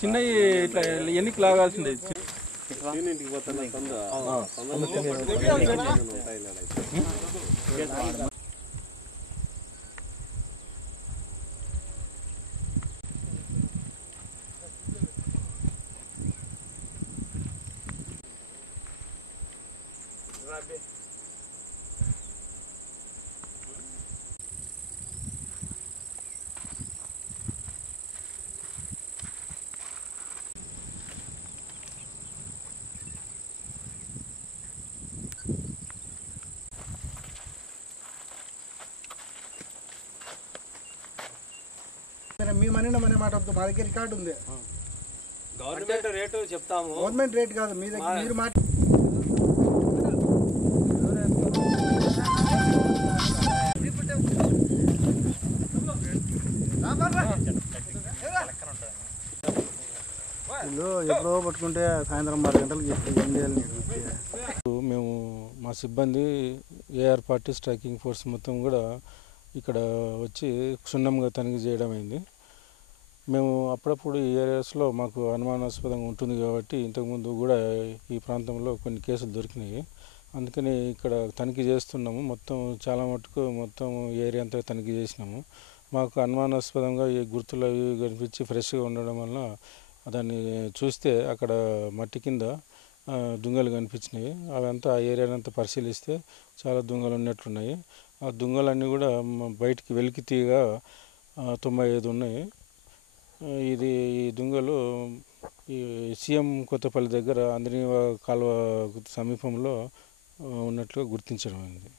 చిన్న ఇట్లా ఎన్నికి లాగాల్సిందే Rabbit. మీ మనీ మనీ మాట వద్దు మా దగ్గర రికార్డు ఉంది. గవర్నమెంట్ రేటు చెప్తాము. గవర్నమెంట్ రేట్ కాదు మీ దగ్గర మీరు మాట వీళ్ళు ఎప్పుడో పట్టుకుంటే సాయంత్రం ఆరు గంటలకు చెప్తే ఏం చేయాలి మేము మా సిబ్బంది ఏఆర్ పార్టీ స్ట్రైకింగ్ ఫోర్స్ మొత్తం కూడా ఇక్కడ వచ్చి క్షుణ్ణంగా తనిఖీ చేయడం అయింది. మేము అప్పుడప్పుడు ఈ ఏరియాస్లో మాకు అనుమానాస్పదంగా ఉంటుంది కాబట్టి ఇంతకుముందు కూడా ఈ ప్రాంతంలో కొన్ని కేసులు దొరికినాయి. అందుకని ఇక్కడ తనిఖీ చేస్తున్నాము. మొత్తం చాలా మటుకు మొత్తం ఏరియా అంతా తనిఖీ చేసినాము. మాకు అనుమానాస్పదంగా ఈ గుర్తులు అవి కనిపించి ఫ్రెష్గా ఉండడం వల్ల దాన్ని చూస్తే అక్కడ మట్టి కింద దుంగలు కనిపించినాయి. అవంతా ఆ ఏరియానంతా పరిశీలిస్తే చాలా దుంగలు ఉన్నట్లున్నాయి. ఆ దుంగలన్నీ కూడా బయటికి వెలికి తీయగా తొంభై ఐదు ఉన్నాయి. ఇది ఈ దుంగలు ఈ సీఎం కొత్తపల్లి దగ్గర అంజనీ కాలువ సమీపంలో ఉన్నట్లు ఉన్నట్లుగా గుర్తించడం అయింది